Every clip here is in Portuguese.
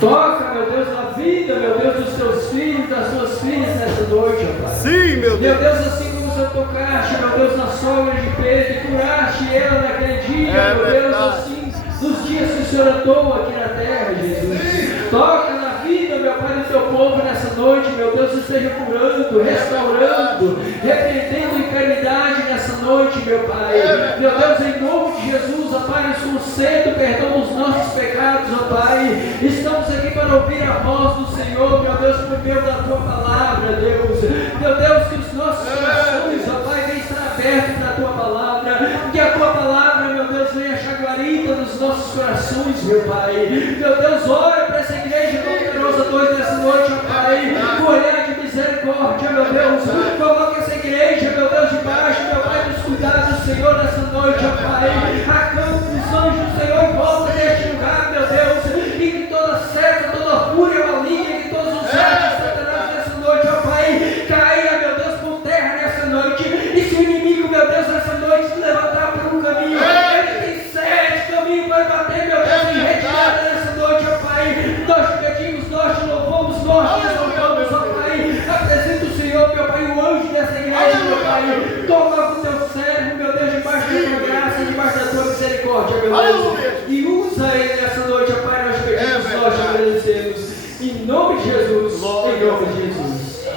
Toca, meu Deus, na vida, meu Deus, dos teus filhos, das suas filhas nessa noite, ó Pai. Sim, meu Deus. Meu Deus, assim como o Senhor tocaste, meu Deus, na sogra de Pedro, e curaste ela naquele dia, meu Deus, assim, nos dias que o Senhor andou aqui na terra, Jesus. Toca na vida, meu Pai, do teu povo nessa noite, meu Deus, esteja curando, restaurando, repreendendo enfermidade nessa noite, meu Pai. Meu Deus, em nome de Jesus, ó Pai, nos conceda perdão dos nossos pecados, ó Pai. Estamos aqui para ouvir a voz do Senhor, meu Deus, por meio da tua palavra, Deus. Meu Deus, que os nossos corações, ó Pai, venham estar abertos para a tua palavra, que a tua palavra, meu Deus, venha achar guarida nos nossos corações, meu Pai. Meu Deus, ora para essa igreja poderosa dois nessa noite, ó Pai, com olhar de misericórdia, meu Deus. Coloca essa igreja, meu Deus, debaixo, meu Pai, dos cuidados do Senhor nessa noite, ó Pai. Acampa os anjos do Senhor em volta deste lugar, meu Deus, e que toda seta, toda fúria maligna, que todos os atos de Satanás nessa noite, ó Pai, caia, meu Deus, por terra nessa noite. E se o inimigo, meu Deus, nessa noite se levantar por um caminho, ele tem 7 caminhos para bater, meu Deus, em retirada nessa noite, ó Pai. Nós te pedimos, nós te louvamos, nós te exaltamos, ó Pai. Apresenta o Senhor, meu Pai, o anjo dessa igreja, meu Pai. Toma o teu servo, meu Deus, debaixo da tua graça, debaixo da tua misericórdia, meu Deus. E usa ele nessa noite, ó Pai, nós te pedimos, nós te agradecemos. Em nome de Jesus, em nome de Jesus.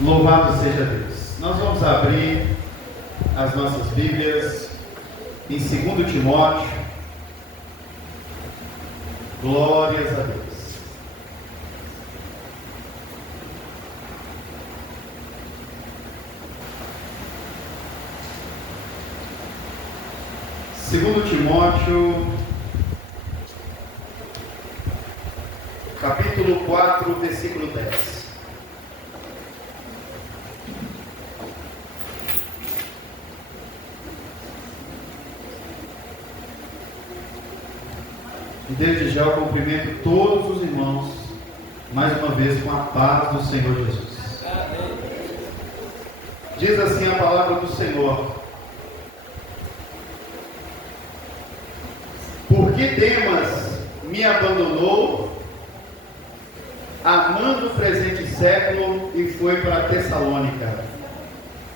Louvado seja Deus. Nós vamos abrir as nossas Bíblias em 2 Timóteo. Glórias a Deus. Segundo Timóteo, capítulo 4, versículo 10. E desde já eu cumprimento todos os irmãos, mais uma vez com a paz do Senhor Jesus. Diz assim a palavra do Senhor: porque Demas me abandonou, amando o presente século, e foi para Tessalônica.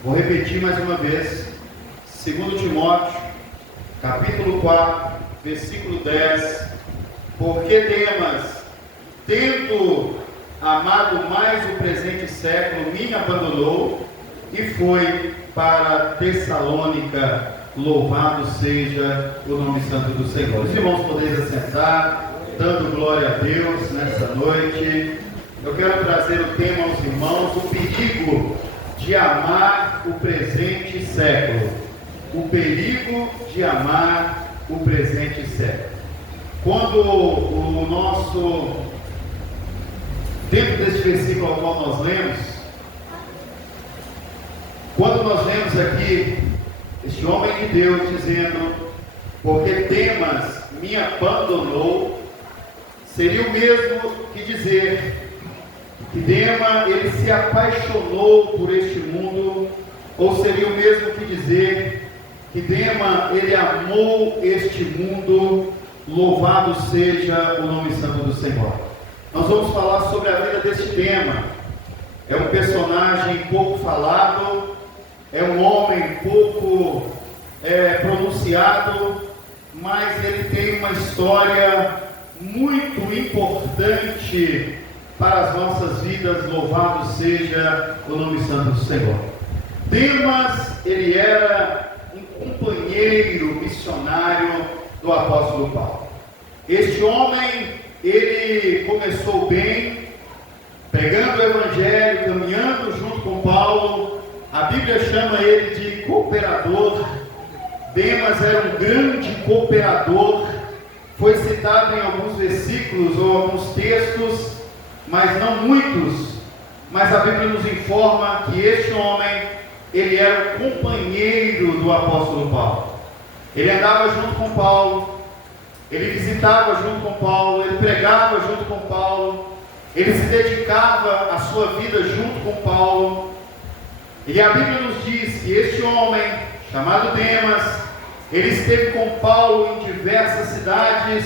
Vou repetir mais uma vez. 2 Timóteo, capítulo 4, versículo 10. Porque Demas, tendo amado mais o presente século, me abandonou e foi para Tessalônica. Louvado seja o nome santo do Senhor. Os irmãos podeis assentar, dando glória a Deus nessa noite. Eu quero trazer o tema aos irmãos: o perigo de amar o presente século. O perigo de amar o presente século. Quando o nosso, dentro deste versículo ao qual nós lemos, quando nós lemos aqui este homem de Deus dizendo, porque Demas me abandonou, seria o mesmo que dizer que Demas ele se apaixonou por este mundo, ou seria o mesmo que dizer que Demas ele amou este mundo. Louvado seja o nome santo do Senhor. Nós vamos falar sobre a vida deste Demas. É um personagem pouco falado, é um homem pouco pronunciado, mas ele tem uma história muito importante para as nossas vidas. Louvado seja o nome santo do Senhor. Demas, ele era um companheiro missionário do apóstolo Paulo. Este homem, ele começou bem, pregando o evangelho, caminhando junto com Paulo. A Bíblia chama ele de cooperador. Demas era um grande cooperador. Foi citado em alguns versículos ou alguns textos, mas não muitos. Mas a Bíblia nos informa que este homem, ele era o companheiro do apóstolo Paulo. Ele andava junto com Paulo, ele visitava junto com Paulo, ele pregava junto com Paulo, ele se dedicava a sua vida junto com Paulo. E a Bíblia nos diz que este homem, chamado Demas, Ele esteve com Paulo em diversas cidades,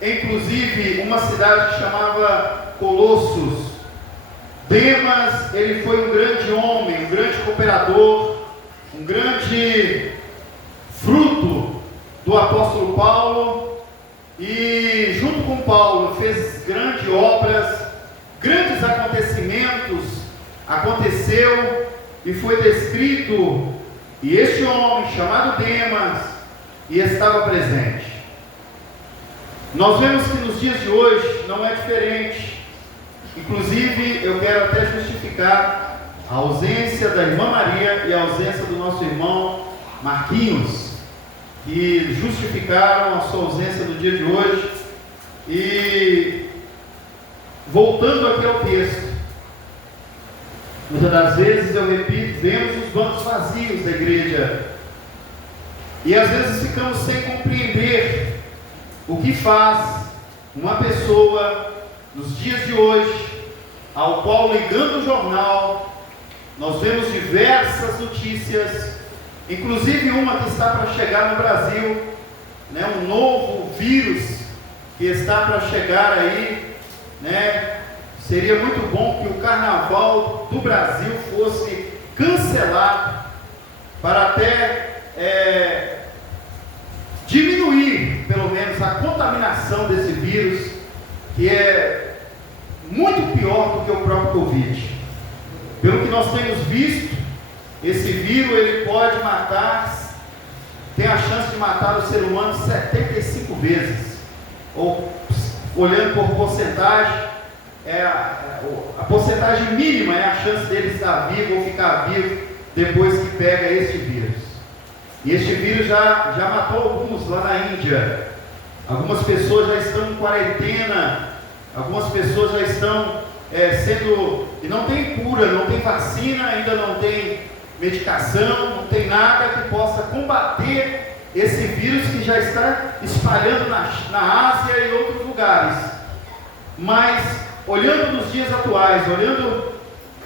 inclusive uma cidade que chamava Colossos. Demas, ele foi um grande homem, um grande cooperador, um grande fruto do apóstolo Paulo, e junto com Paulo fez grandes obras, grandes acontecimentos, aconteceu e foi descrito, e este homem chamado Demas e estava presente. Nós vemos que nos dias de hoje não é diferente. Inclusive, eu quero até justificar a ausência da irmã Maria e a ausência do nosso irmão Marquinhos, que justificaram a sua ausência no dia de hoje. E voltando aqui ao texto, muitas das vezes eu repito, vemos os bancos vazios da igreja e às vezes ficamos sem compreender o que faz uma pessoa nos dias de hoje, ao qual, ligando o jornal, nós vemos diversas notícias, inclusive uma que está para chegar no Brasil, né, um novo vírus que está para chegar aí, né? Seria muito bom que o carnaval do Brasil fosse cancelado, para até diminuir, pelo menos, a contaminação desse vírus, que é muito pior do que o próprio Covid. Pelo que nós temos visto, esse vírus ele pode matar, tem a chance de matar o ser humano 75 vezes, ou olhando por porcentagem, a porcentagem mínima é a chance dele estar vivo ou ficar vivo depois que pega este vírus. E este vírus já matou alguns lá na Índia. Algumas pessoas já estão em quarentena, algumas pessoas já estão e não tem cura, não tem vacina, ainda não tem medicação, não tem nada que possa combater esse vírus que já está espalhando na Ásia e outros lugares. Mas, olhando nos dias atuais, olhando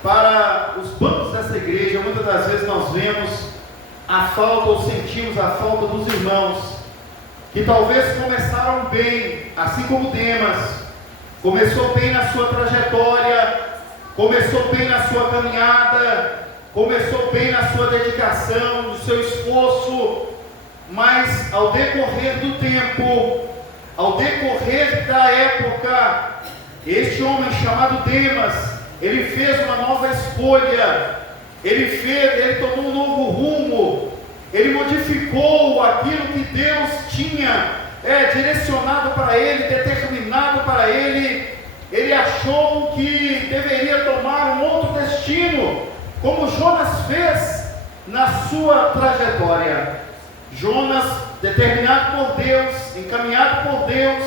para os bancos dessa igreja, muitas das vezes nós vemos a falta, ou sentimos a falta dos irmãos, que talvez começaram bem, assim como Demas, começou bem na sua trajetória, começou bem na sua caminhada, começou bem na sua dedicação, no seu esforço, mas ao decorrer do tempo, ao decorrer da época, este homem chamado Demas, ele fez uma nova escolha, ele tomou um novo rumo, ele modificou aquilo que Deus tinha direcionado para ele, determinado para ele. Ele achou que deveria tomar um outro destino, como Jonas fez na sua trajetória. Jonas, determinado por Deus, encaminhado por Deus,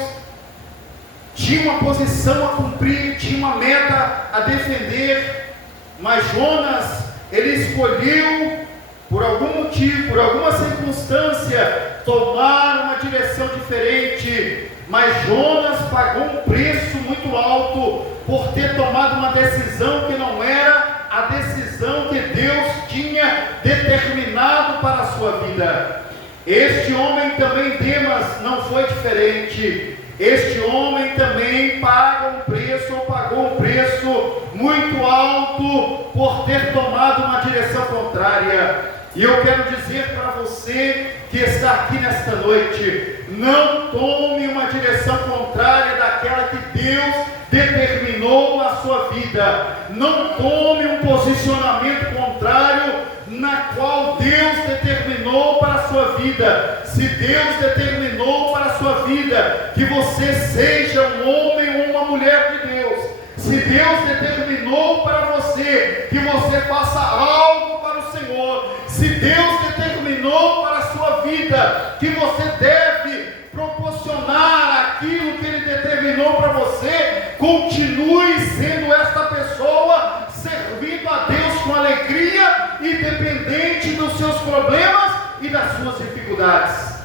tinha uma posição a cumprir, tinha uma meta a defender, mas Jonas, ele escolheu, por algum motivo, por alguma circunstância, tomar uma direção diferente. Mas Jonas pagou um preço muito alto por ter tomado uma decisão que não era a decisão que Deus tinha determinado para a sua vida. Este homem também, Demas, não foi diferente. Este homem também pagou um preço muito alto por ter tomado uma direção contrária. E eu quero dizer para você que está aqui nesta noite, não tome uma direção contrária daquela que Deus determinou na sua vida. Não tome um posicionamento contrário na qual Deus determinou para a sua vida. Se Deus determinou para a sua vida que você seja um homem ou uma mulher de Deus, se Deus determinou para você que você faça algo para o Senhor, se Deus determinou para a sua vida que você deve proporcionar aquilo que Ele determinou para você, continue sendo esta pessoa, servindo a Deus com alegria, independente dos seus problemas e das suas dificuldades.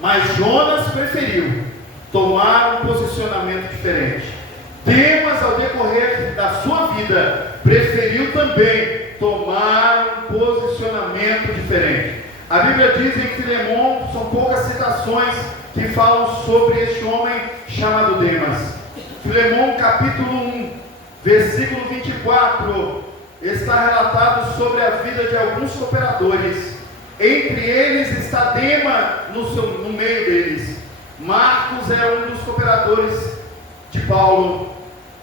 Mas Jonas preferiu tomar um posicionamento diferente. Demas, ao decorrer da sua vida, preferiu também tomar um posicionamento diferente. A Bíblia diz em Filemon, são poucas citações que falam sobre este homem chamado Demas. Filemon capítulo 1, versículo 24, está relatado sobre a vida de alguns cooperadores. Entre eles está Demas no meio deles. Marcos era um dos cooperadores de Paulo.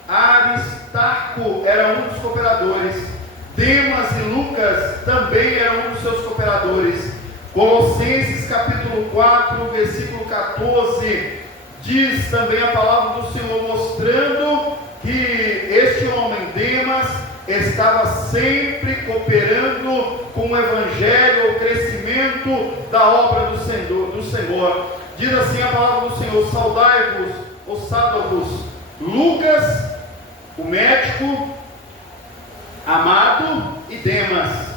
Aristarco era um dos cooperadores. Demas e Lucas também eram um dos seus cooperadores. Colossenses capítulo 4, versículo 14, diz também a palavra do Senhor, mostrando que este homem, Demas, estava sempre cooperando com o Evangelho, o crescimento da obra do Senhor. Diz assim a palavra do Senhor: saudai-vos, ou salva-vos, Lucas, o médico, amado, e Demas.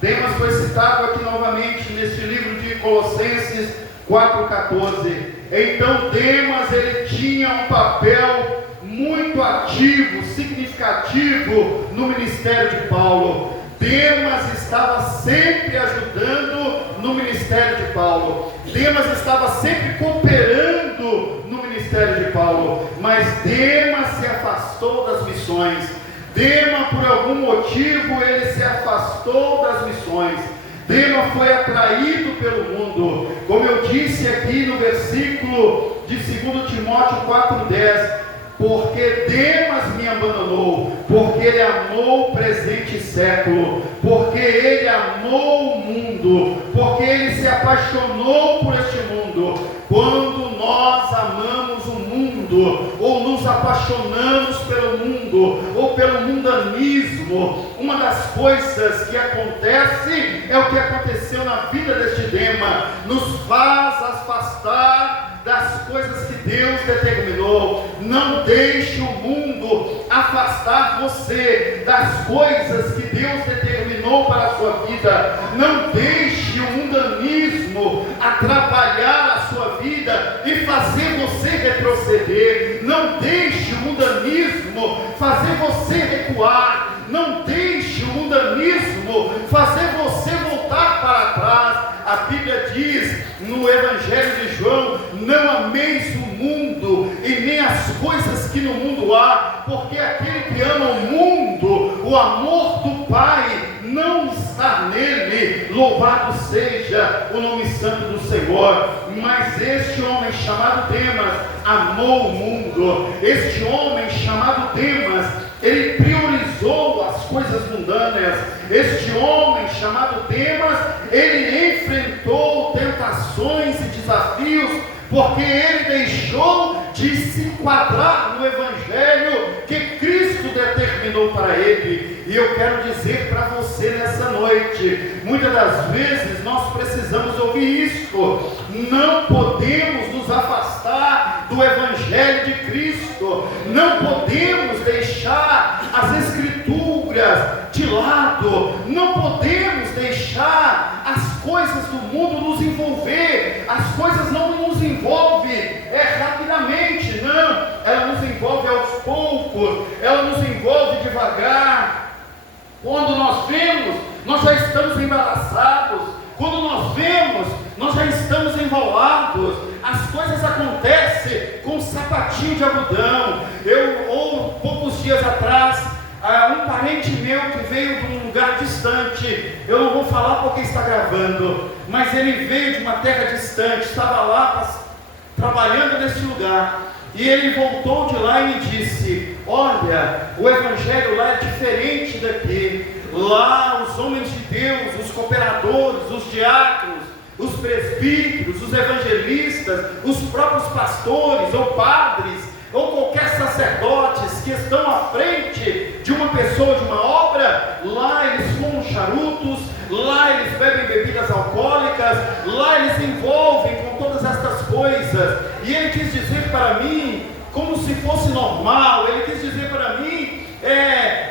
Demas foi citado aqui novamente neste livro de Colossenses 4,14. Então Demas, ele tinha um papel muito ativo, significativo no ministério de Paulo. Demas estava sempre ajudando no ministério de Paulo. Demas estava sempre cooperando no ministério de Paulo. Mas Demas se afastou das missões. Demas, por algum motivo, ele se afastou das missões. Demas foi atraído pelo mundo. Como eu disse aqui no versículo de 2 Timóteo 4,10, porque Demas me abandonou, porque ele amou o presente século, porque ele amou o mundo, porque ele se apaixonou por este mundo. Quando nós amamos o mundo, ou nos apaixonamos pelo mundo, ou pelo mundanismo, uma das coisas que acontece é o que aconteceu na vida deste Demas, nos faz afastar das coisas que Deus determinou. Não deixe o mundo afastar você das coisas que Deus determinou para a sua vida. Não deixe o mundanismo atrapalhar a sua vida e fazer você retroceder. Não deixe o mundanismo fazer você recuar. Não deixe o mundanismo fazer você voltar para trás. A Bíblia diz no Evangelho de João: não ameis o mundo e nem as coisas que no mundo há, porque aquele que ama o mundo, o amor do Pai não está nele. Louvado seja o nome santo do Senhor. Mas este homem chamado Demas amou o mundo. Este homem chamado Demas, ele priorizou as coisas mundanas. Este homem chamado Demas, ele enfrentou tentações e desafios, porque ele deixou de se enquadrar no Evangelho que Cristo determinou para ele. E eu quero dizer para você nessa noite, muitas das vezes nós precisamos ouvir isto: não podemos nos afastar do Evangelho de Cristo, não podemos deixar as Escrituras de lado, não podemos deixar as coisas do mundo nos envolver. As coisas não nos envolvem rapidamente, não, ela nos envolve aos poucos, ela nos envolve devagar. Quando nós vemos, nós já estamos embaraçados. Quando nós vemos, nós já estamos enrolados. As coisas acontecem com um sapatinho de algodão. Poucos dias atrás, um parente meu que veio de um lugar distante, eu não vou falar porque está gravando, mas ele veio de uma terra distante, estava lá trabalhando nesse lugar, e ele voltou de lá e me disse: olha, o Evangelho lá é diferente daqui. Lá os homens de Deus, os cooperadores, os diáconos, os presbíteros, os evangelistas, os próprios pastores ou padres, ou qualquer sacerdotes que estão à frente de uma pessoa, de uma obra, lá eles fumam charutos, lá eles bebem bebidas alcoólicas, lá eles envolvem com todas estas coisas. E ele quis dizer para mim, como se fosse normal, ele quis dizer para mim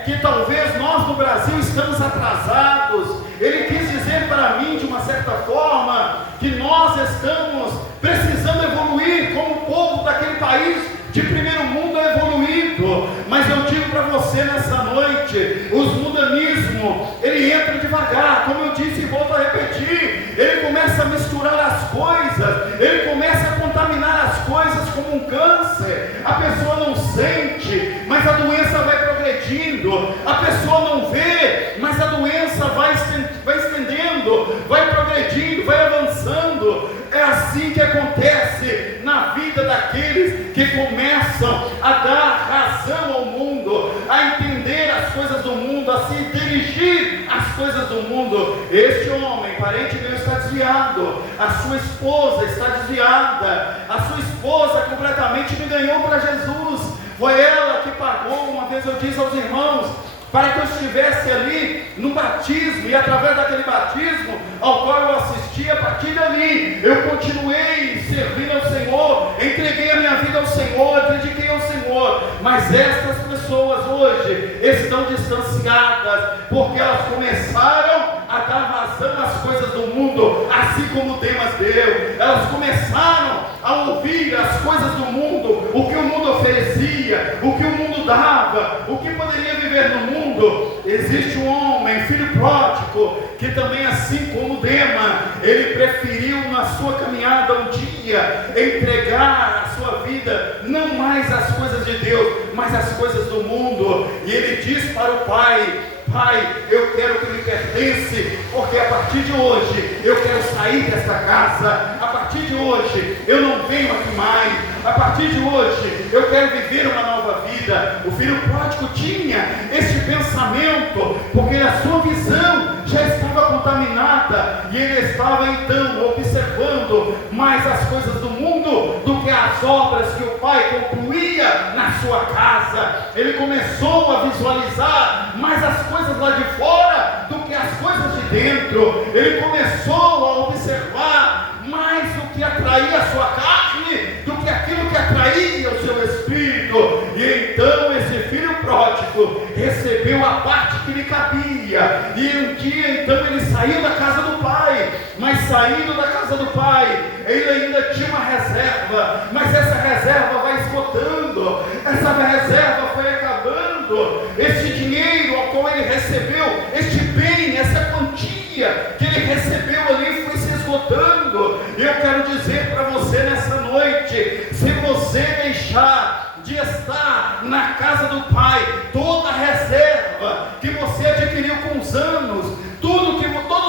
que talvez nós no Brasil estamos atrasados. Ele quis dizer para mim, de uma certa forma, que nós estamos precisando evoluir como o povo daquele país de primeiro mundo é evoluído. Mas eu digo para você nessa noite, os mundanismo, ele entra de devagar, como eu disse e volto a repetir, ele começa a misturar as coisas, ele começa a contaminar as coisas como um câncer. A pessoa não sente, mas a doença vai progredindo, a pessoa não vê, mas a doença vai estendendo, vai progredindo, vai avançando. É assim que acontece na vida daqueles que começam a dar razão ao mundo, a entender as coisas do mundo, a se dirigir às coisas do mundo. Este homem, parente meu, está desviado, a sua esposa está desviada, a sua esposa completamente me ganhou para Jesus. Foi ela que pagou. Uma vez eu disse aos irmãos, para que eu estivesse ali no batismo, e através daquele batismo ao qual eu assisti, a partir dali eu continuei servindo ao Senhor, entreguei a minha vida ao Senhor, dediquei ao Senhor. Mas estas pessoas hoje estão distanciadas, porque elas começaram a dar vazão às coisas do mundo, assim como Demas deu. Elas começaram a ouvir as coisas do mundo, o que o mundo oferecia, o que o mundo dava, o que poderia viver no mundo. Existe um homem, filho pródigo, que também, assim como Demas, ele preferiu na sua caminhada um dia entregar a sua vida, não mais às coisas de Deus, mas às coisas do mundo. E ele diz para o pai: Pai, eu quero o que me pertence, porque a partir de hoje eu quero sair dessa casa, a partir de hoje eu não venho aqui mais, a partir de hoje eu quero viver uma nova vida. O filho pródigo tinha este pensamento, porque a sua visão já estava contaminada, e ele estava então observando mais as coisas do mundo do que as obras que o pai concluía na sua casa. Ele começou a visualizar mais as coisas lá de fora do que as coisas de dentro. Ele começou a observar mais o que atraía a sua carne do que aquilo que atraía o seu espírito. E então esse filho pródigo recebeu a parte que lhe cabia, e um dia então ele saiu da casa do pai. Mas saindo da casa do pai, ele ainda tinha uma reserva, mas essa reserva vai esgotando, essa reserva foi acabando. Este dinheiro ao qual ele recebeu, este bem, essa quantia que ele recebeu ali foi se esgotando. E eu quero dizer para você nessa noite: se você deixar de estar na casa do pai, toda a reserva que você adquiriu com os anos, todos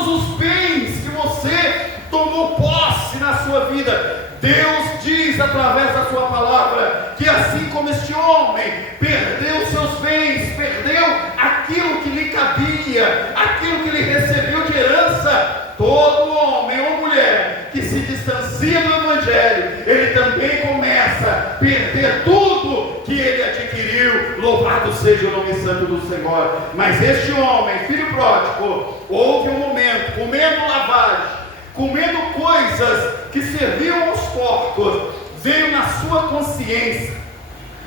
os bens que você tomou posse na sua vida, Deus diz através da sua palavra que assim como este homem perdeu seus bens, perdeu aquilo que lhe cabia, aquilo que lhe recebeu de herança, todo homem ou mulher que se distancia do Evangelho, ele também começa a perder tudo que ele adquiriu. Louvado seja o nome santo do Senhor. Mas este homem, filho pródigo, houve um momento, comendo lavagem, comendo coisas que serviam aos porcos, veio na sua consciência: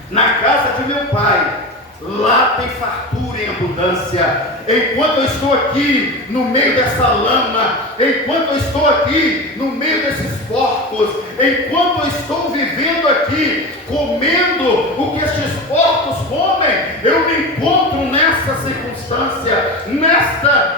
na casa de meu pai, lá tem fartura em abundância. Enquanto eu estou aqui no meio dessa lama, enquanto eu estou aqui no meio desses porcos, enquanto eu estou vivendo aqui, comendo o que estes porcos comem, eu me encontro nessa circunstância,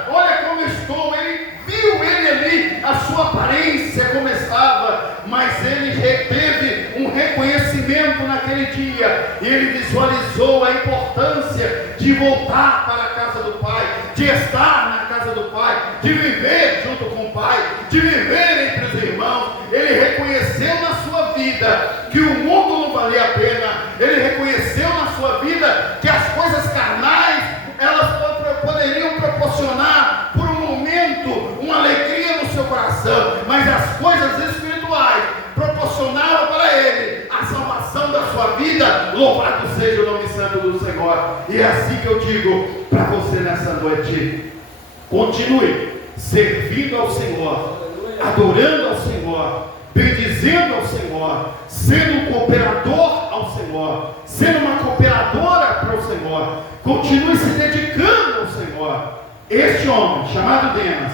olha como eu estou. Ele viu ele ali, a sua aparência como estava, mas ele teve um reconhecimento naquele dia, e ele visualizou a importância de voltar para a casa do pai, de estar na casa do pai, de viver junto com o pai, de viver entre os irmãos. Ele reconheceu na sua vida que o mundo não valia a pena, ele reconheceu na sua vida que as coisas carnais, elas poderiam proporcionar por um momento uma alegria no seu coração, mas as coisas espirituais proporcionaram para ele a salvação da sua vida. Louvado seja o nome santo do Senhor. E é assim que eu digo para você nessa noite: continue servindo ao Senhor, adorando ao Senhor, bendizendo ao Senhor, sendo um cooperador ao Senhor, sendo uma cooperadora para o Senhor. Continue se dedicando ao Senhor. Este homem chamado Demas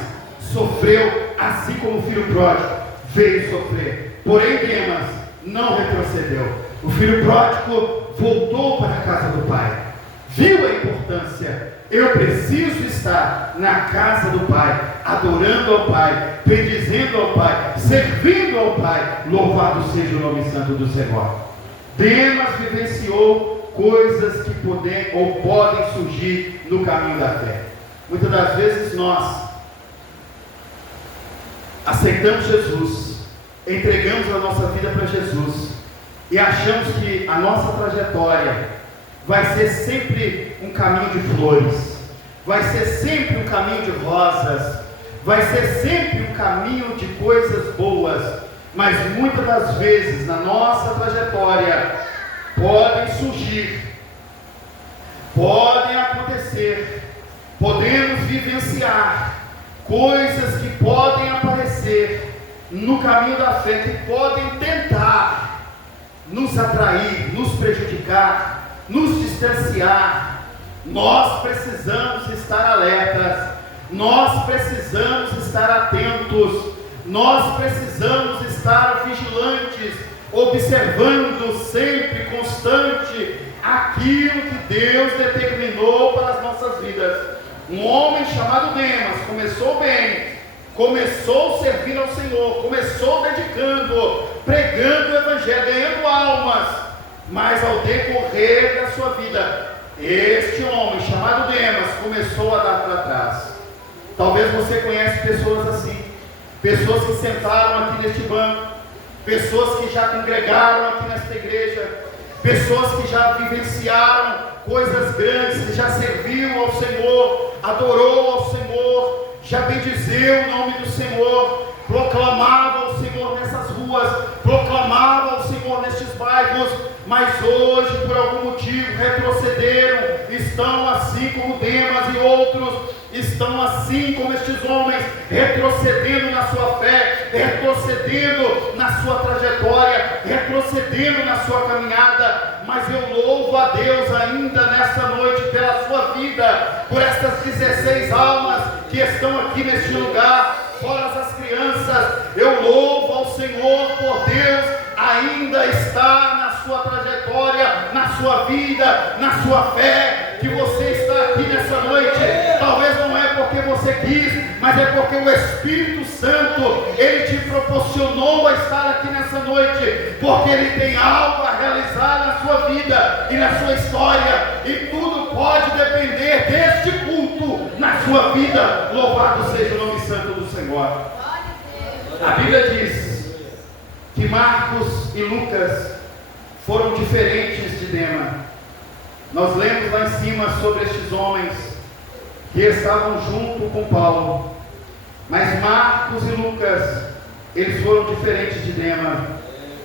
sofreu assim como o filho pródigo veio sofrer, porém Demas não retrocedeu. O filho pródigo voltou para a casa do pai. viu a importância. Eu preciso estar na casa do Pai, adorando ao Pai, bendizendo ao Pai, servindo ao Pai. Louvado seja o nome santo do Senhor. Demas vivenciou coisas que podem surgir no caminho da fé. Muitas das vezes nós aceitamos Jesus, entregamos a nossa vida para Jesus e achamos que a nossa trajetória vai ser sempre um caminho de flores, vai ser sempre um caminho de rosas, vai ser sempre um caminho de coisas boas, mas muitas das vezes na nossa trajetória podem surgir, podem acontecer, podemos vivenciar coisas que podem aparecer no caminho da fé, que podem tentar nos atrair, nos prejudicar, nos distanciar. Nós precisamos estar alertas, nós precisamos estar atentos, nós precisamos estar vigilantes, observando sempre, constante, aquilo que Deus determinou para as nossas vidas. Um homem chamado Demas começou bem, começou servindo ao Senhor, começou dedicando, pregando o Evangelho, ganhando almas, mas ao decorrer da sua vida, este homem chamado Demas começou a dar para trás. Talvez você conhece pessoas assim, pessoas que sentaram aqui neste banco, pessoas que já congregaram aqui nesta igreja, pessoas que já vivenciaram coisas grandes, que já serviu ao Senhor, adorou ao Senhor, já bendizeu o nome do Senhor, proclamava ao Senhor nessas ruas, proclamava ao Senhor nestes bairros, mas hoje por algum motivo retrocederam, estão assim como Demas e outros, estão assim como estes homens, retrocedendo na sua fé, retrocedendo na sua trajetória, retrocedendo na sua caminhada. Mas eu louvo a Deus ainda nesta noite pela sua vida, por estas 16 almas que estão aqui neste lugar, fora as crianças. Eu louvo ao Senhor por Deus ainda estar na sua trajetória, na sua vida, na sua fé, que você está aqui nessa noite. Talvez não é porque você quis, mas é porque o Espírito Santo, Ele te proporcionou a estar aqui nessa noite, porque Ele tem algo a realizar na sua vida e na sua história, e tudo pode depender deste culto na sua vida. Louvado seja o nome santo do Senhor. A Bíblia diz que Marcos e Lucas foram diferentes de Demas. Nós lemos lá em cima sobre estes homens que estavam junto com Paulo, mas Marcos e Lucas, eles foram diferentes de Demas.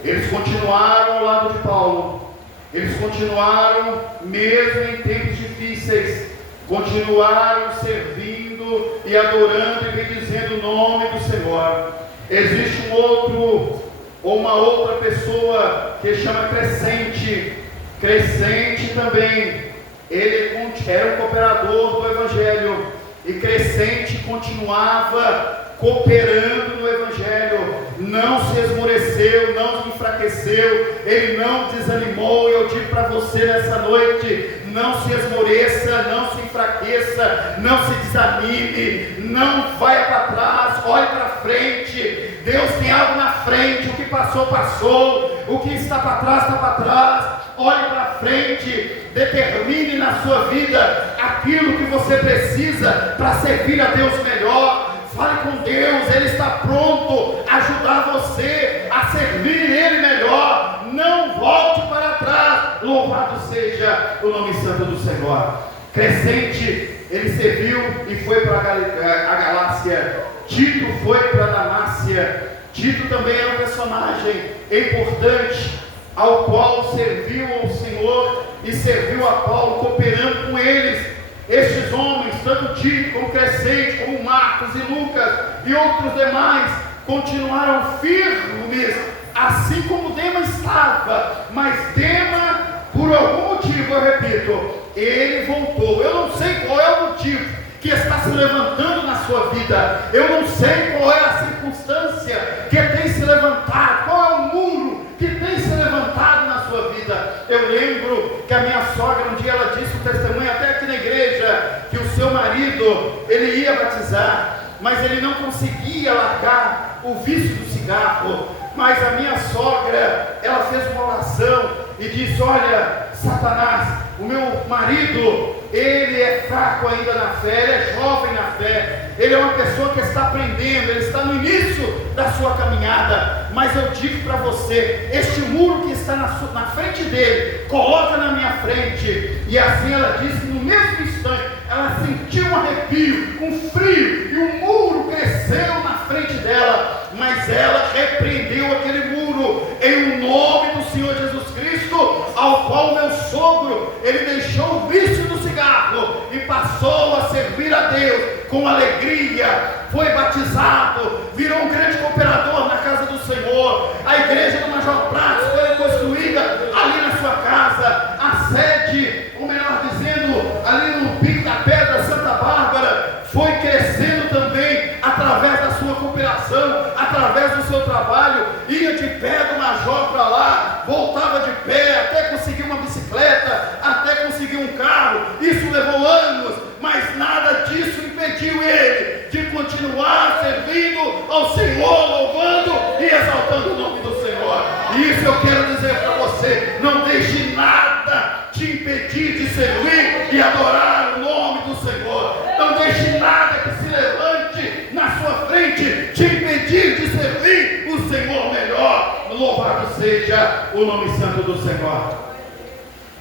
Eles continuaram ao lado de Paulo, eles continuaram mesmo em tempos difíceis, continuaram servindo e adorando e bendizendo o nome do Senhor. Existe um outro, ou uma outra pessoa que chama Crescente. Crescente também, ele era um cooperador do Evangelho, e Crescente continuava cooperando no Evangelho, não se esmoreceu, não se enfraqueceu, ele não desanimou. Eu digo para você nessa noite, não se esmoreça, não se enfraqueça, não se desanime, não vai para trás, olhe para frente. Deus tem algo na frente, o que passou, passou, o que está para trás, está para trás. Olhe para frente, determine na sua vida aquilo que você precisa para servir a Deus melhor. Fale com Deus, Ele está pronto a ajudar você a servir Ele melhor. Não volte para trás. Louvado seja o nome santo do Senhor. Crescente, ele serviu e foi para a Galácia. Tito foi para a Damácia. Tito também é um personagem importante, ao qual serviu ao Senhor e serviu a Paulo, cooperando com eles. Estes homens, tanto Tito como Crescente, como Marcos e Lucas e outros demais, continuaram firmes, assim como Demas estava. Mas Demas, por algum motivo, eu repito, ele voltou. Eu não sei qual é o motivo que está se levantando na sua vida, eu não sei qual é a circunstância que tem se levantado, qual é o muro que tem se levantado na sua vida. Eu lembro que a minha sogra um dia ela disse testemunho até aqui na igreja, que o seu marido, ele ia batizar, mas ele não conseguia largar o vício do cigarro. Mas a minha sogra, ela fez uma oração e disse: olha, Satanás, o meu marido, ele é fraco ainda na fé, ele é jovem na fé, ele é uma pessoa que está aprendendo, ele está no início da sua caminhada, mas eu digo para você, este muro que está na frente dele, coloca na minha frente. E assim ela disse, no mesmo instante, ela sentiu um arrepio, um frio, e o muro cresceu na frente dela, mas ela repreendeu aquele muro, em nome do Senhor Jesus Cristo, ao qual meu sogro, ele deixou o vício do cigarro, e passou a servir a Deus, com alegria, foi batizado, virou um grande cooperador na casa do Senhor. A igreja do Major Prats foi construída ali na sua casa, a sede, ou melhor dizendo, ali no Pico da Pedra, Santa Bárbara, foi crescendo também, através da sua cooperação, através do seu trabalho, ia de pé do Major para lá, voltava de pé, até conseguir uma bicicleta, até conseguir um carro. Isso levou anos, mas nada disso impediu ele de continuar servindo ao Senhor, louvando e exaltando o nome do Senhor. E isso eu quero dizer para você: não deixe nada te impedir de servir e adorar o nome do Senhor. Não deixe nada que se levante na sua frente te impedir de servir o Senhor melhor. Louvado seja o nome santo do Senhor.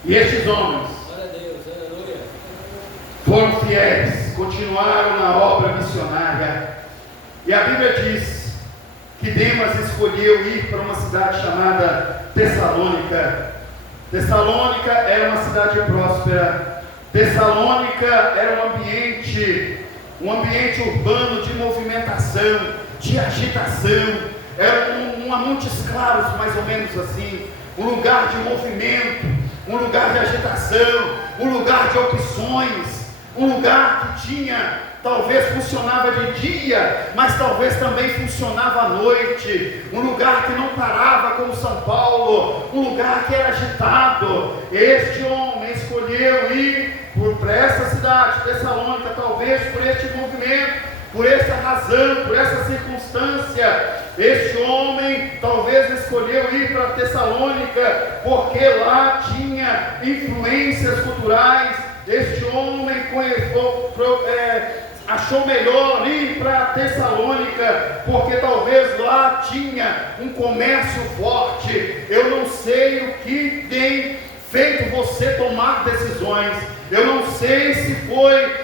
E estes homens foram fiéis, continuaram na obra missionária. E a Bíblia diz que Demas escolheu ir para uma cidade chamada Tessalônica. Tessalônica era uma cidade próspera. Tessalônica era um ambiente urbano de movimentação, de agitação. Era um Montes Claros, mais ou menos assim, um lugar de movimento, um lugar de agitação, um lugar de opções, um lugar que tinha, talvez funcionava de dia, mas talvez também funcionava à noite, um lugar que não parava como São Paulo, um lugar que era agitado. Este homem escolheu ir para essa cidade, Tessalônica, talvez por este movimento, por essa razão, por essa circunstância. Este homem talvez escolheu ir para Tessalônica, porque lá tinha influências culturais. Este homem achou melhor ir para Tessalônica, porque talvez lá tinha um comércio forte. Eu não sei o que tem feito você tomar decisões. Eu não sei se foi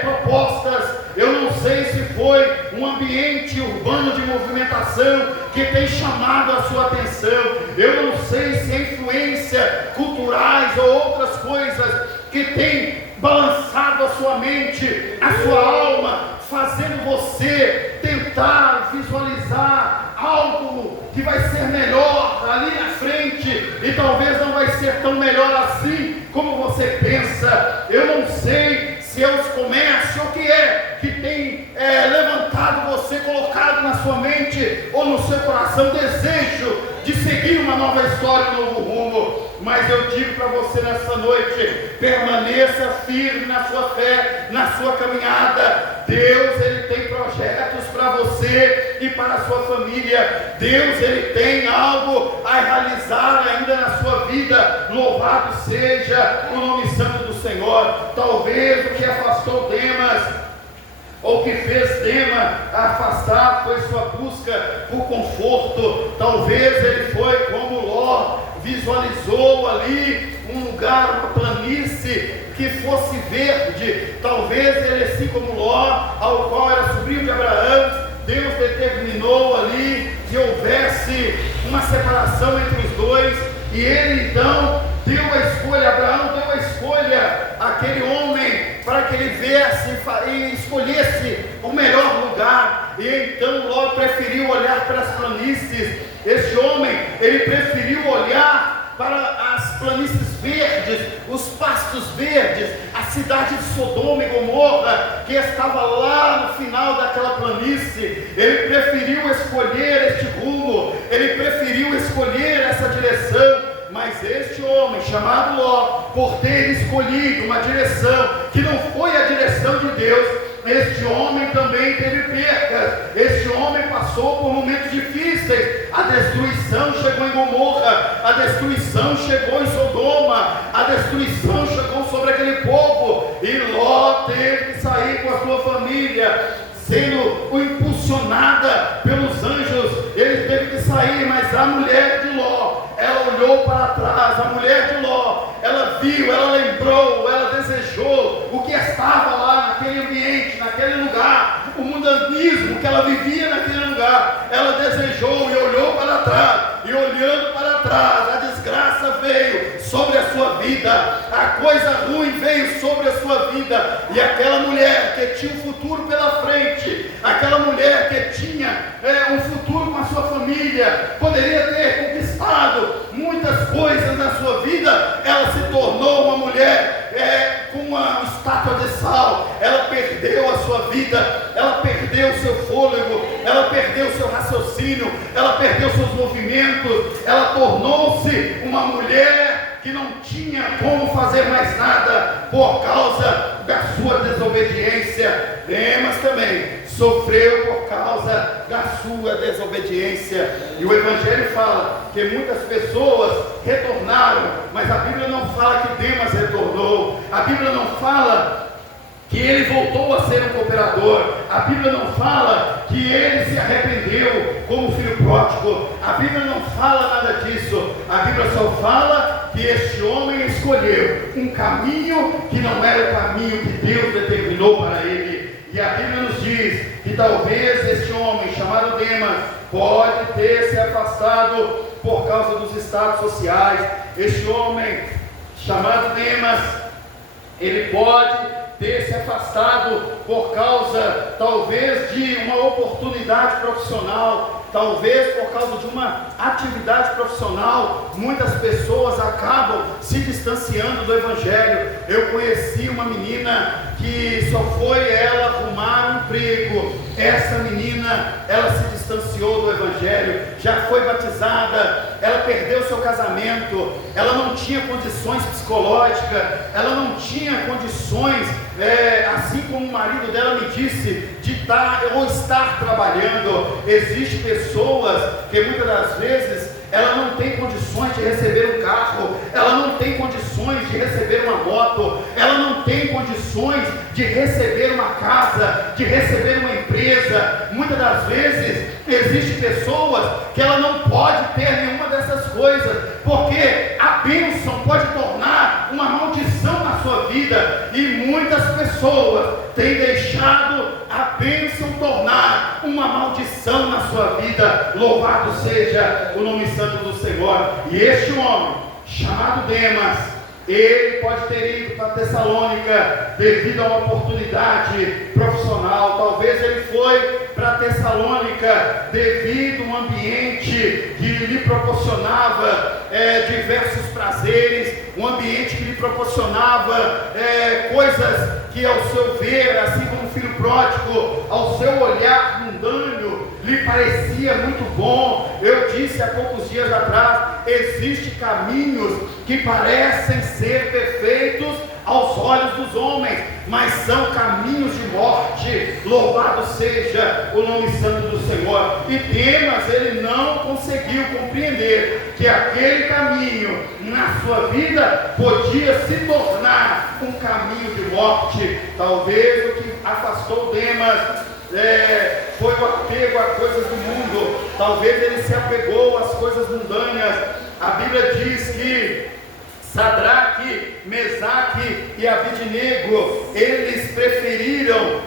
propostas, eu não sei se foi um ambiente urbano de movimentação que tem chamado a sua atenção. Eu não sei se é influência culturais ou outras coisas que tem balançado a sua mente, a sua alma, fazendo você tentar visualizar algo que vai ser melhor ali na frente, e talvez não vai ser tão melhor assim como você pensa. Eu não sei se é os comércios, o que é que tem levantado você, colocado na sua mente ou no seu coração desejo de seguir uma nova história, um novo rumo. Mas eu digo para você nessa noite: permaneça firme na sua fé, na sua caminhada. Deus, Ele tem projetos para você e para a sua família. Deus, Ele tem algo a realizar ainda na sua vida. Louvado seja o nome santo do Senhor. Talvez o que afastou Demas, ou que fez Demas afastar, foi sua busca por conforto. Talvez ele foi como Ló, visualizou ali um lugar, uma planície que fosse verde. Talvez ele, assim como Ló, ao qual era sobrinho de Abraão, Deus determinou ali que houvesse uma separação entre os dois, e ele então deu a escolha, Abraão deu a escolha àquele homem para que ele viesse e escolhesse o melhor lugar. E então Ló preferiu olhar para as planícies. Este homem, ele preferiu olhar para as planícies verdes, os pastos verdes, a cidade de Sodoma e Gomorra, que estava lá no final daquela planície. Ele preferiu escolher este rumo, ele preferiu escolher essa direção. Mas este homem chamado Ló, por ter escolhido uma direção que não foi a direção de Deus, este homem também teve percas. Este homem passou por momentos difíceis. A destruição chegou em Gomorra, a destruição chegou em Sodoma, a destruição chegou sobre aquele povo, e Ló teve que sair com a sua família, sendo impulsionada pelos anjos. Ele teve que sair, mas a mulher de Ló, ela olhou para trás. A mulher de Ló, ela viu, ela lembrou, ela desejou o que estava lá naquele ambiente, naquele lugar, o mundanismo que ela vivia naquele lugar. Ela desejou e olhou para trás, e olhando para trás, a desgraça veio sobre a sua vida, a coisa ruim veio sobre a sua vida. E aquela mulher que tinha um futuro pela frente, aquela mulher que tinha um futuro com a sua família, poderia ter conquistado muitas coisas na sua vida, ela se tornou uma mulher com uma estátua de sal. Ela perdeu a sua vida, ela perdeu o seu fôlego, ela perdeu o seu raciocínio, ela perdeu seus movimentos, ela tornou-se uma mulher que não tinha como fazer mais nada por causa da sua desobediência. Demas também sofreu por causa da sua desobediência. E o Evangelho fala que muitas pessoas retornaram, mas a Bíblia não fala que Demas retornou. A Bíblia não fala que ele voltou a ser um cooperador. A Bíblia não fala que ele se arrependeu como filho pródigo. A Bíblia não fala nada disso. A Bíblia só fala que este homem escolheu um caminho que não era o caminho que Deus determinou para ele. E a Bíblia nos diz que talvez este homem chamado Demas pode ter se afastado por causa dos estados sociais. Este homem chamado Demas, ele pode ter se afastado por causa talvez de uma oportunidade profissional, talvez por causa de uma atividade profissional. Muitas pessoas acabam se distanciando do Evangelho. Eu conheci uma menina que só foi ela arrumar um emprego. Essa menina, ela se distanciou do Evangelho, já foi batizada, ela perdeu seu casamento, ela não tinha condições psicológicas, ela não tinha condições, assim como o marido dela me disse, de estar trabalhando. Existem pessoas que muitas das vezes ela não tem condições de receber um carro, ela não tem condições de receber uma moto, ela não tem condições de receber uma casa, de receber uma empresa. Muitas das vezes existem pessoas que ela não pode ter nenhuma dessas coisas, porque a bênção pode tornar uma maldição na sua vida, e muitas pessoas têm deixado a bênção tornar uma maldição na sua vida. Louvado seja o nome santo do Senhor. E este homem, chamado Demas, ele pode ter ido para Tessalônica devido a uma oportunidade profissional. Talvez ele foi para Tessalônica devido a um ambiente que lhe proporcionava diversos prazeres, um ambiente que lhe proporcionava coisas que, ao seu ver, assim como o filho pródigo, ao seu olhar mundâneo, lhe parecia muito bom. Eu disse há poucos dias atrás, existem caminhos que parecem ser perfeitos aos olhos dos homens, mas são caminhos de morte. Louvado seja o nome santo do Senhor. E Demas, ele não conseguiu compreender que aquele caminho na sua vida podia se tornar um caminho de morte. Talvez o que afastou Demas foi o apego a coisas do mundo. Talvez ele se apegou às coisas mundâneas. A Bíblia diz que Sadraque, Mesaque e Abidnego, eles preferiram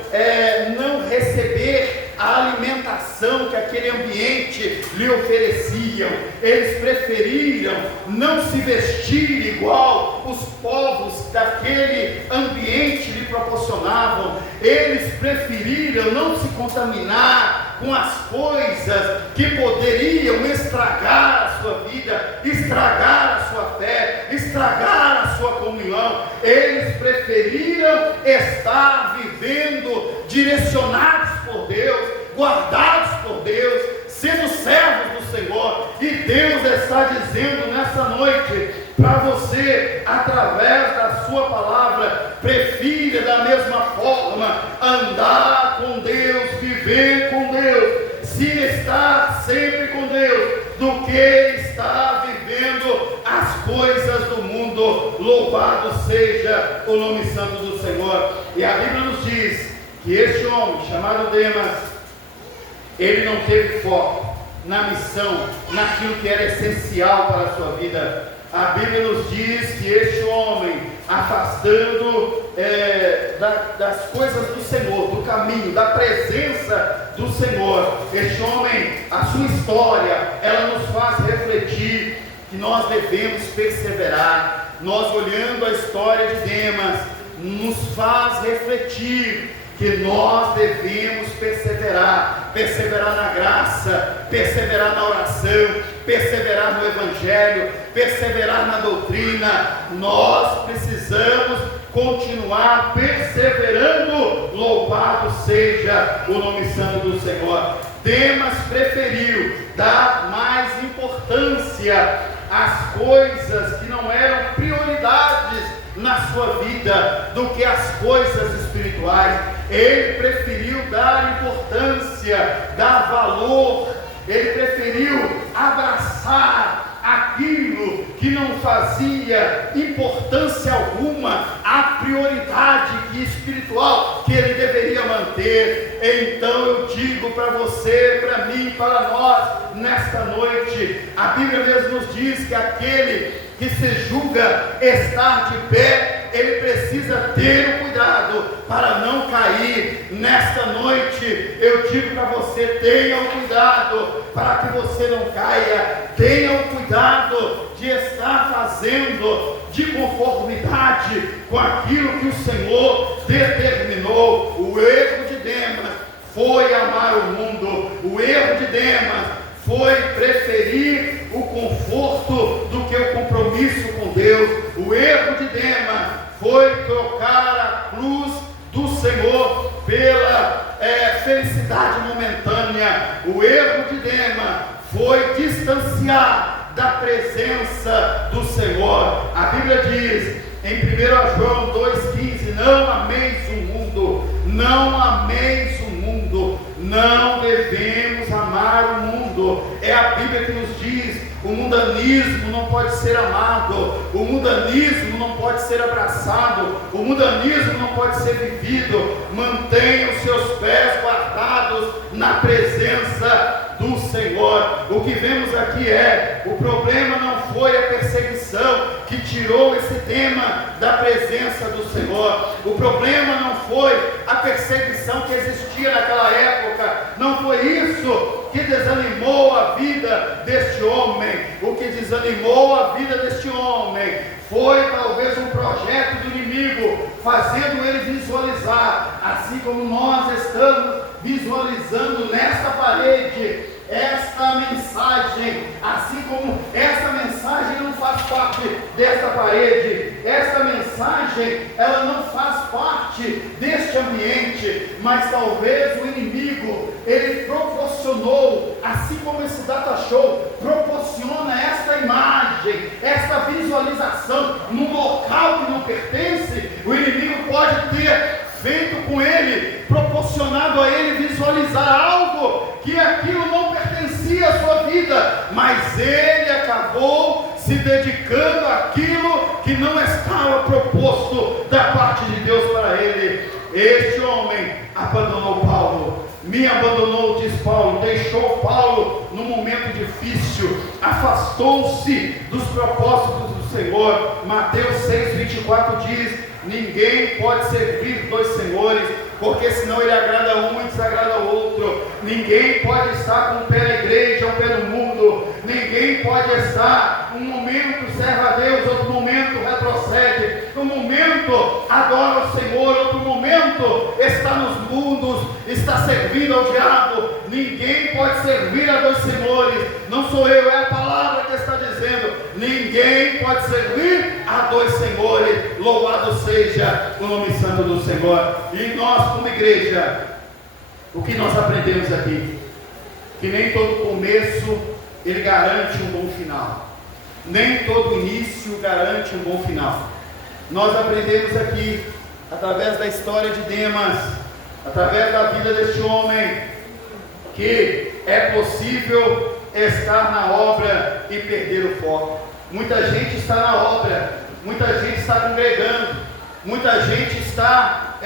não receber a alimentação que aquele ambiente lhe ofereciam. Eles preferiram não se vestir igual os povos daquele ambiente lhe proporcionavam. Eles preferiram não se contaminar com as coisas que poderiam estragar a sua vida, estragar a sua fé, estragar a sua comunhão. Eles preferiram estar vivendo direcionados por Deus, guardados por Deus, sendo servos do Senhor. E Deus está dizendo nessa noite noite, para você, através da sua palavra, prefira da mesma forma andar com Deus, viver com Deus, se estar sempre com Deus, do que estar vivendo as coisas do mundo. Louvado seja o nome santo do Senhor. E a Bíblia nos diz que este homem, chamado Demas, ele não teve foco na missão, naquilo que era essencial para a sua vida. A Bíblia nos diz que este homem, afastando das coisas do Senhor, do caminho, da presença do Senhor, este homem, a sua história, ela nos faz refletir que nós devemos perseverar. Nós, olhando a história de Demas, nos faz refletir que nós devemos perseverar na graça, perseverar na oração, perseverar no Evangelho, perseverar na doutrina. Nós precisamos continuar perseverando. Louvado seja o nome santo do Senhor. Demas preferiu dar mais importância às coisas que não eram prioridades na sua vida do que as coisas espirituais. Ele preferiu dar importância, dar valor, ele preferiu abraçar aquilo que não fazia importância alguma à prioridade espiritual que ele deveria manter. Então eu digo para você, para mim, para nós, nesta noite, a Bíblia mesmo nos diz que aquele que se julga estar de pé, ele precisa ter o cuidado para não cair. Nesta noite eu digo para você: tenha o cuidado para que você não caia, tenha o cuidado de estar fazendo de conformidade com aquilo que o Senhor determinou. O erro de Demas foi amar o mundo, o erro de Demas foi preferir o conforto do que o compromisso com Deus. O erro de Demas foi trocar a cruz do Senhor pela felicidade momentânea. O erro de Demas foi distanciar da presença do Senhor. A Bíblia diz em 1 João 2,15: não ameis o mundo, não ameis o mundo, não devemos amar o mundo. É a Bíblia que nos diz: o mundanismo não pode ser amado, o mundanismo não pode ser abraçado, o mundanismo não pode ser vivido. Mantenha os seus pés guardados na presença do Senhor. O que vemos aqui o problema não foi a perseguição que tirou esse tema da presença do Senhor. O problema não foi a perseguição que existia naquela época, não foi isso que desanimou a vida deste homem. O que desanimou a vida deste homem foi talvez um projeto do inimigo, fazendo ele visualizar, assim como nós estamos visualizando nesta parede, esta mensagem, assim como esta mensagem não faz parte desta parede, esta mensagem ela não faz parte deste ambiente, mas talvez o inimigo ele proporcionou, assim como esse data show proporciona esta imagem, esta visualização num local que não pertence. O inimigo pode ter feito com ele, proporcionado a ele visualizar algo que aquilo não pertencia à sua vida, mas ele acabou se dedicando àquilo que não estava proposto da parte de Deus para ele. Este homem abandonou Paulo, me abandonou, diz Paulo, deixou Paulo num momento difícil, afastou-se dos propósitos do Senhor. Mateus 6,24 diz: ninguém pode servir dois senhores, porque senão ele agrada um e desagrada o outro. Ninguém pode estar com um pé na igreja, um pé no mundo. Ninguém pode estar, um momento serve a Deus, outro momento retrocede. Um momento adora o Senhor, outro momento está nos mundos, está servindo ao diabo. Ninguém pode servir a dois senhores. Não sou eu, é a palavra que está dizendo. Ninguém pode servir a dois senhores. Louvado seja o nome santo do Senhor. E nós, como igreja, o que nós aprendemos aqui? Que nem todo começo ele garante um bom final. nem todo início garante um bom final. Nós aprendemos aqui, através da história de Demas, através da vida deste homem, que é possível estar na obra e perder o foco. Muita gente está na obra, muita gente está congregando, muita gente está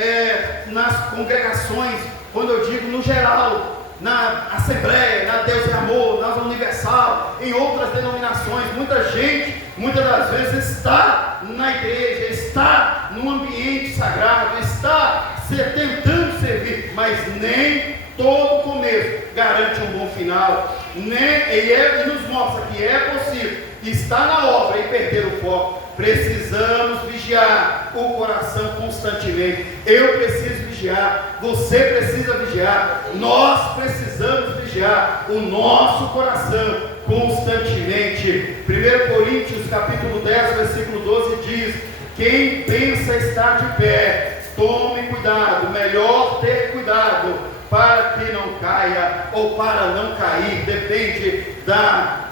nas congregações, quando eu digo no geral, na Assembleia, na Deus e Amor, na Universal, em outras denominações. Muita gente, muitas das vezes, está na igreja, está no ambiente sagrado, está tentando servir, mas nem todo começo garante um bom final. E nos mostra que é possível estar na obra e perder o foco. Precisamos vigiar o coração constantemente. Eu preciso vigiar, você precisa vigiar, nós precisamos vigiar o nosso coração constantemente. 1 Coríntios capítulo 10, versículo 12 diz: quem pensa estar de pé, tome cuidado, melhor ter cuidado, para que não caia, ou para não cair, depende da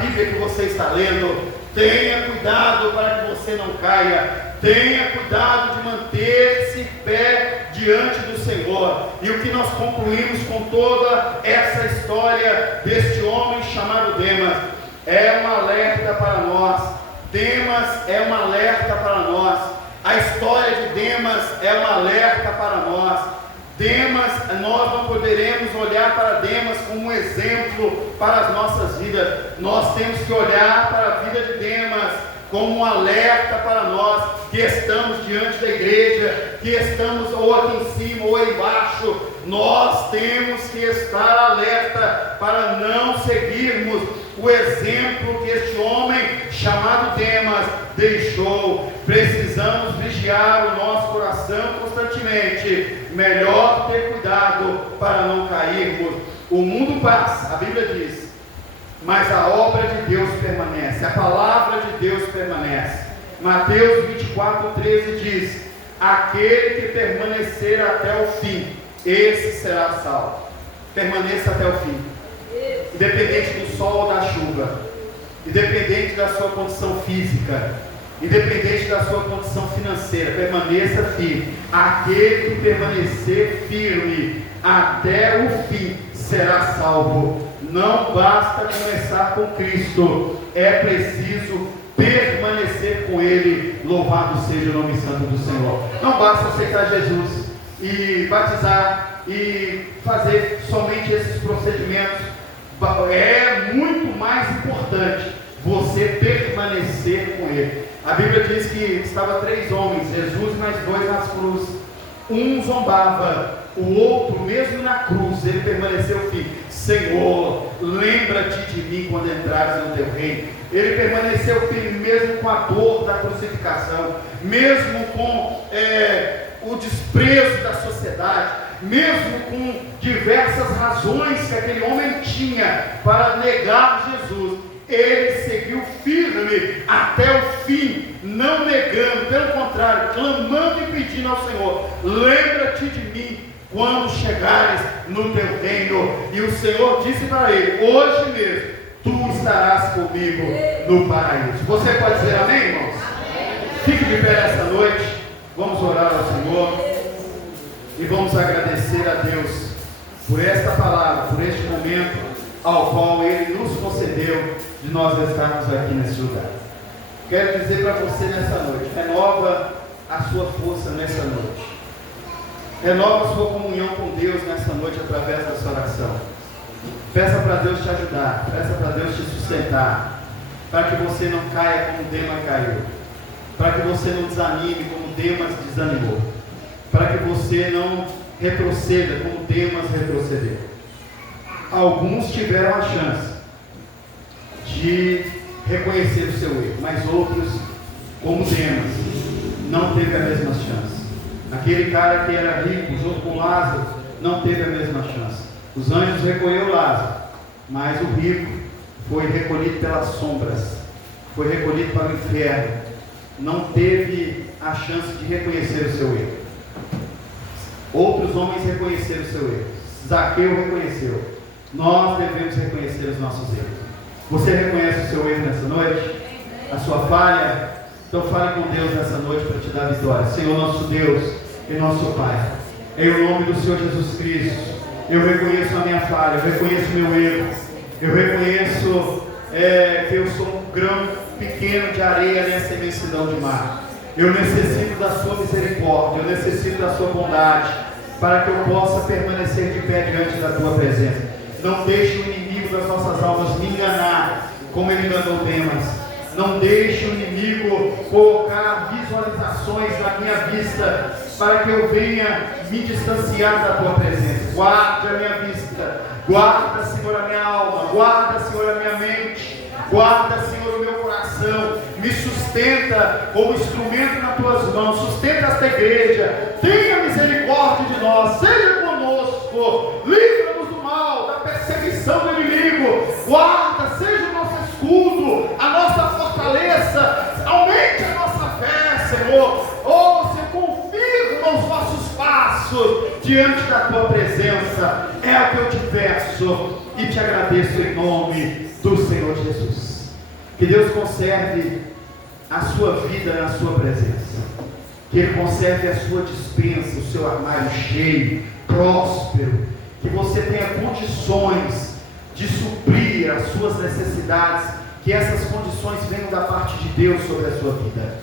Bíblia que você está lendo. Tenha cuidado para que você não caia, tenha cuidado de manter-se pé diante do Senhor. E o que nós concluímos com toda essa história deste homem chamado Demas, é um alerta para nós. Demas é um alerta para nós, a história de Demas é um alerta para nós. Demas, nós não poderemos olhar para Demas como um exemplo para as nossas vidas. Nós temos que olhar para a vida de Demas como um alerta para nós que estamos diante da igreja, que estamos ou aqui em cima ou aí embaixo. Nós temos que estar alerta para não seguirmos o exemplo que este homem chamado Demas deixou. Precisamos vigiar o nosso coração constantemente. Melhor ter cuidado para não cairmos. O mundo passa, a Bíblia diz, mas a obra de Deus permanece, a palavra de Deus permanece. Mateus 24:13 diz: aquele que permanecer até o fim, esse será salvo. Permaneça até o fim, independente do sol ou da chuva, independente da sua condição física, independente da sua condição financeira, permaneça firme. Aquele que permanecer firme até o fim será salvo. Não basta começar com Cristo, é preciso permanecer com Ele. Louvado seja o nome santo do Senhor. Não basta aceitar Jesus e batizar e fazer somente esses procedimentos. É muito mais importante você permanecer com Ele. A Bíblia diz que estavam 3 homens, Jesus mais 2 nas cruzes. Um zombava, o outro mesmo na cruz, ele permaneceu firme. Senhor, lembra-te de mim quando entrares no teu reino. Ele permaneceu firme mesmo com a dor da crucificação, mesmo com o desprezo da sociedade, mesmo com diversas razões que aquele homem tinha para negar Jesus. Ele seguiu firme até o fim, não negando, pelo contrário, clamando e pedindo ao Senhor: lembra-te de mim quando chegares no teu reino. E o Senhor disse para ele: hoje mesmo tu estarás comigo no paraíso. Você pode dizer amém, irmãos? Amém. Fique de pé esta noite, vamos orar ao Senhor e vamos agradecer a Deus por esta palavra, por este momento ao qual Ele nos concedeu de nós estarmos aqui nesse lugar. Quero dizer para você nessa noite: renova a sua força nessa noite, renova a sua comunhão com Deus nessa noite através da sua oração. Peça para Deus te ajudar, peça para Deus te sustentar, para que você não caia como Demas caiu, para que você não desanime como Demas desanimou, para que você não retroceda como Demas retrocedeu. Alguns tiveram a chance de reconhecer o seu erro, mas outros, como Demas, não teve a mesma chance. Aquele cara que era rico, junto com Lázaro, não teve a mesma chance. Os anjos recolheram Lázaro, mas o rico foi recolhido pelas sombras, foi recolhido para o inferno, não teve a chance de reconhecer o seu erro. Outros homens reconheceram o seu erro. Zaqueu reconheceu. Nós devemos reconhecer os nossos erros. Você reconhece o seu erro nessa noite? A sua falha? Então fale com Deus nessa noite para te dar vitória. Senhor nosso Deus e nosso Pai, em nome do Senhor Jesus Cristo, eu reconheço a minha falha, eu reconheço o meu erro, eu reconheço que eu sou um grão pequeno de areia nessa imensidão de mar. Eu necessito da sua misericórdia, eu necessito da sua bondade, para que eu possa permanecer de pé diante da tua presença. Não deixe o inimigo das nossas almas me enganar, como ele enganou Demas. Não deixe o inimigo colocar visualizações na minha vista, para que eu venha me distanciar da tua presença. Guarde a minha vista, guarda, Senhor, a minha alma, guarda, Senhor, a minha mente, guarda, Senhor, o meu coração, me sustenta como instrumento nas tuas mãos, sustenta esta igreja, tenha misericórdia de nós, seja conosco, livra-nos do mal, da perseguição do inimigo, guarda, seja o nosso escudo, a nossa fortaleza, aumente a nossa fé, Senhor. Senhor, confirma os nossos passos diante da tua presença, é o que eu te peço e te agradeço em nome do Senhor Jesus. Que Deus conserve a sua vida na sua presença, que Ele conserve a sua despensa, o seu armário cheio, próspero, que você tenha condições de suprir as suas necessidades, que essas condições venham da parte de Deus sobre a sua vida,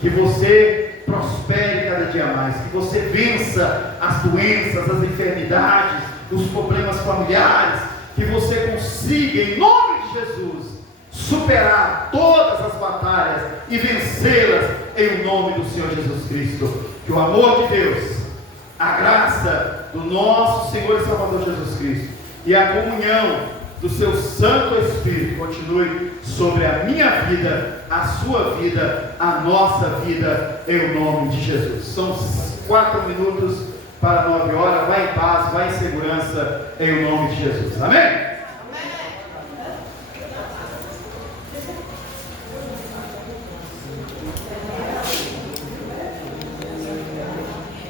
que você prospere cada dia mais, que você vença as doenças, as enfermidades, os problemas familiares, que você consiga, em nome de Jesus, superar todas as batalhas e vencê-las em nome do Senhor Jesus Cristo. Que o amor de Deus, a graça do nosso Senhor e Salvador Jesus Cristo e a comunhão do seu Santo Espírito continue sobre a minha vida, a sua vida, a nossa vida, em nome de Jesus. São 4 minutos para 9 horas. Vai em paz, vai em segurança, em nome de Jesus. Amém?